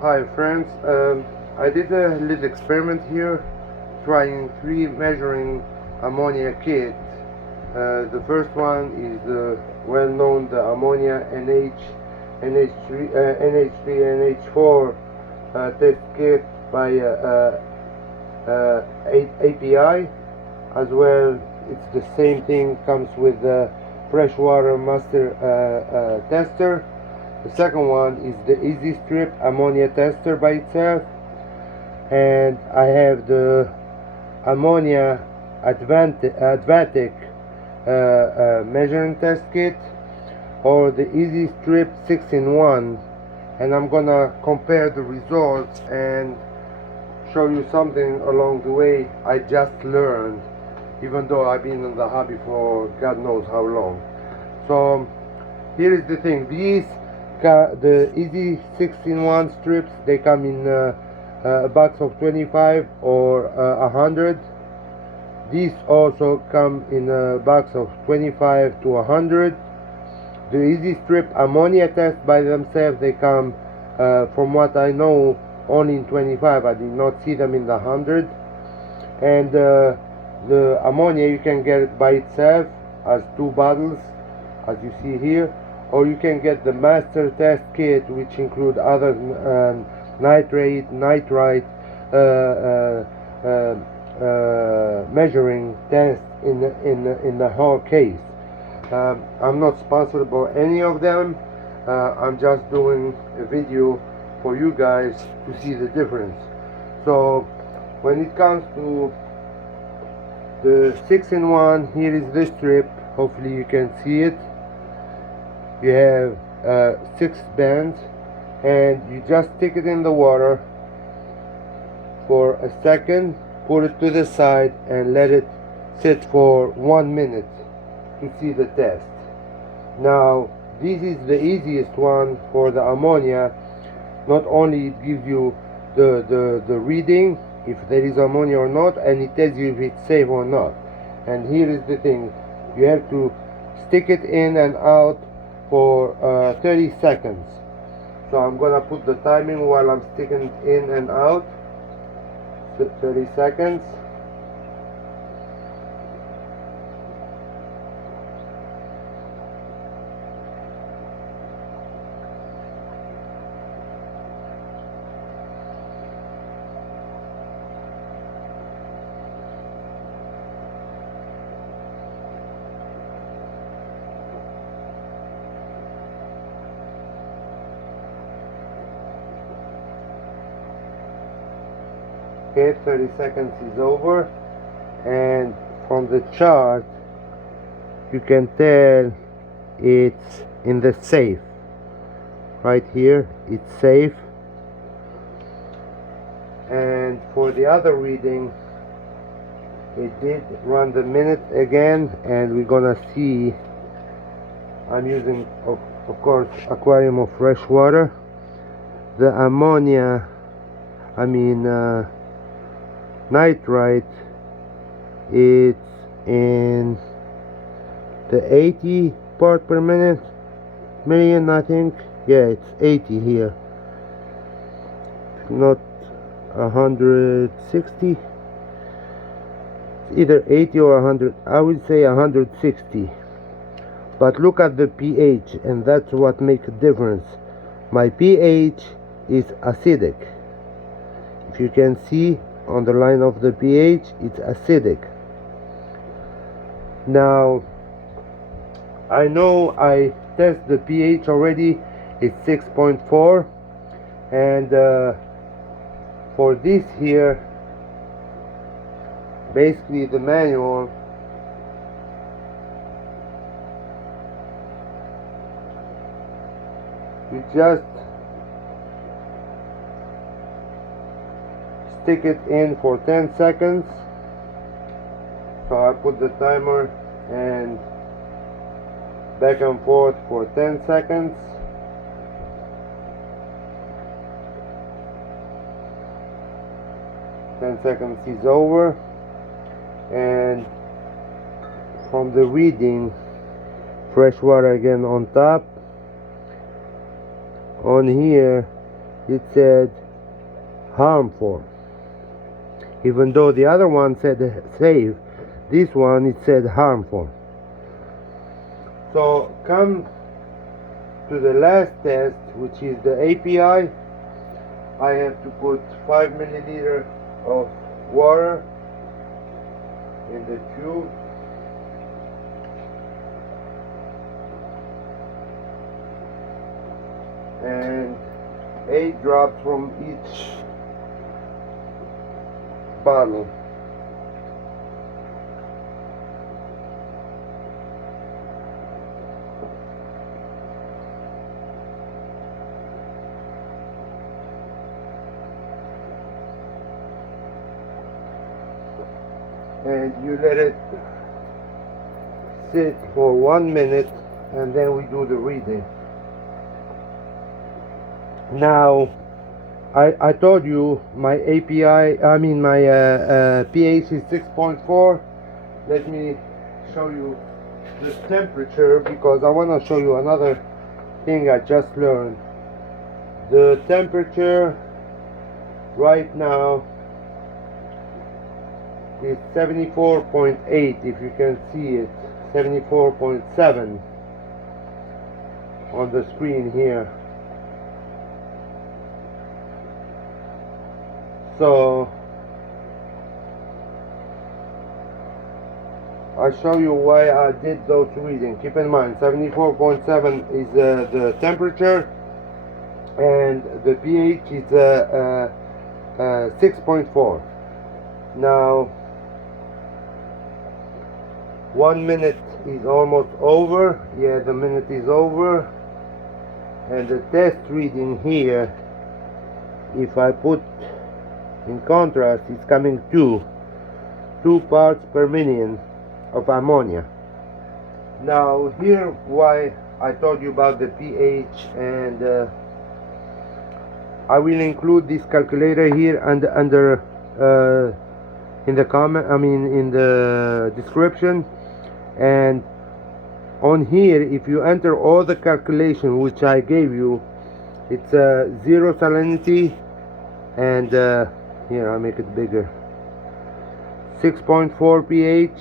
Hi friends, I did a little experiment here trying 3 measuring ammonia kit. The first one is the well-known the ammonia NH3, NH3 NH4 test kit by API. As well, it's the same thing, comes with the freshwater master tester. The second one is the Easy Strip ammonia tester by itself, and I have the Ammonia ADVATEC measuring test kit, or the Easy Strip 6-in-1, and I'm gonna compare the results and show you something along the way I just learned, even though I've been in the hobby for God knows how long. So here is the thing: the Easy 6-in-1 strips, they come in a box of 25 or 100. These also come in a box of 25 to 100. The Easy Strip ammonia test by themselves, they come, from what I know, only in 25. I did not see them in the 100. And the ammonia, you can get it by itself as 2 bottles, as you see here, or you can get the master test kit, which include other nitrate, nitrite measuring tests in the whole case. I'm not sponsored by any of them. I'm just doing a video for you guys to see the difference. So when it comes to the 6-in-1, here is the strip. Hopefully you can see it. You have 6 bands, and you just stick it in the water for a second, put it to the side, and let it sit for 1 minute to see the test. Now this is the easiest one for the ammonia. Not only it gives you the reading, if there is ammonia or not, and it tells you if it's safe or not. And here is the thing: you have to stick it in and out for 30 seconds. So I'm gonna put the timing while I'm sticking it in and out. 30 seconds. Okay, 30 seconds is over, and from the chart you can tell it's in the safe. Right here it's safe. And for the other reading, it did run the minute again, and we're gonna see. I'm using of course Aquarium of fresh water. The ammonia, nitrite, it's in the 80 part per million, I think. Yeah, it's 80 here, not 160. It's either 80 or 100. I would say 160. But look at the pH, and that's what makes a difference. My pH is acidic. If you can see on the line of the pH, it's acidic. Now I know I test the pH already. It's 6.4, and for this here, basically the manual, you just stick it in for 10 seconds. So I put the timer and back and forth for 10 seconds. Ten seconds is over, and from the reading, fresh water again on top. On here it said harmful. Even though the other one said safe, this one it said harmful. So come to the last test, which is the API. I have to put 5 milliliters of water in the tube. And 8 drops from each bottle. And you let it sit for 1 minute, and then we do the reading. Now, I told you my API, I mean my pH is 6.4. Let me show you the temperature, because I want to show you another thing I just learned. The temperature right now is 74.8, if you can see it, 74.7 on the screen here. So I'll show you why I did those readings. Keep in mind 74.7 is the temperature, and the pH is 6.4. Now 1 minute is almost over. Yeah, the minute is over, and the test reading here, if I put in contrast, it's coming to 2 parts per million of ammonia. Now here why I told you about the pH, and I will include this calculator here under in the comment, I mean in the description. And on here, if you enter all the calculation which I gave you, it's 0 salinity, and here I'll make it bigger, 6.4 pH,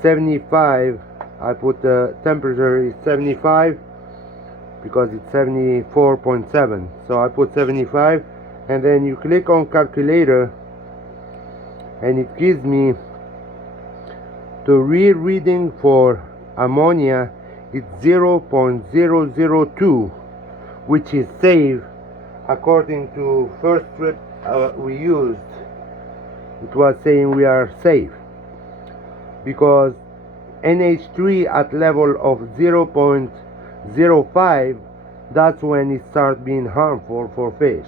75. I put the temperature is 75 because it's 74.7, so I put 75, and then you click on calculator, and it gives me the real reading for ammonia. It's 0.002, which is safe according to first strip we used. It was saying we are safe because NH3 at level of 0.05, that's when it starts being harmful for fish.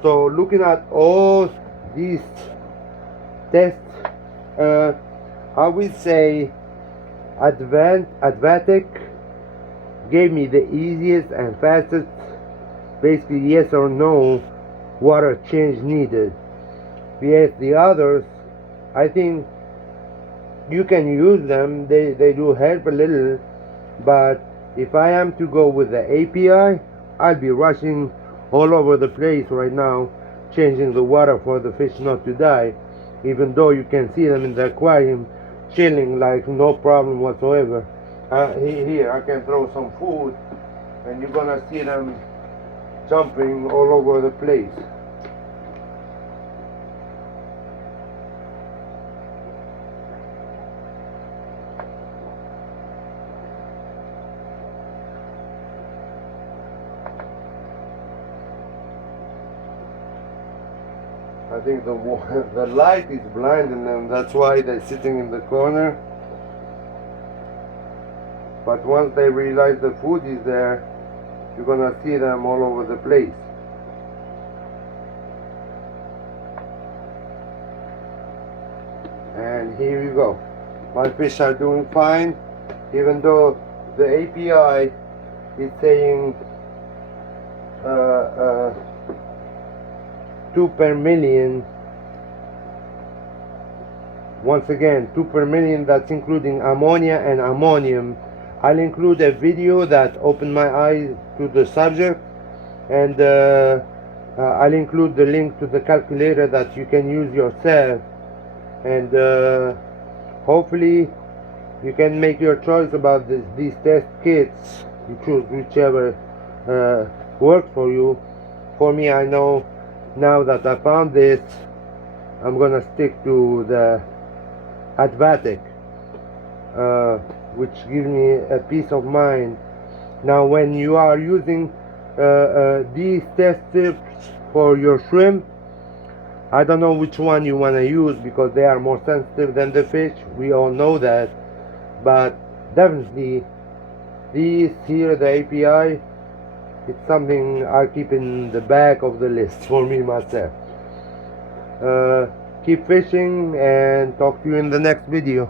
So looking at all these tests, I will say ADVATEC gave me the easiest and fastest, basically yes or no, water change needed. Yes, the others, I think you can use them, they do help a little, but if I am to go with the API, I'll be rushing all over the place right now, changing the water for the fish not to die, even though you can see them in the aquarium chilling like no problem whatsoever. Here I can throw some food and you're gonna see them jumping all over the place. I think the light is blinding them, that's why they're sitting in the corner. But once they realize the food is there, you're gonna see them all over the place. And here you go. My fish are doing fine, even though the API is saying 2 per million. Once again, 2 per million, that's including ammonia and ammonium. I'll include a video that opened my eyes to the subject, and I'll include the link to the calculator that you can use yourself, and hopefully you can make your choice about these test kits. You choose whichever works for you. For me, I know now that I found this, I'm gonna stick to the ADVATEC, which gives me a peace of mind. Now when you are using these test strips for your shrimp, I don't know which one you want to use because they are more sensitive than the fish, we all know that, but definitely these here, the API, it's something I keep in the back of the list for me myself. Keep fishing and talk to you in the next video.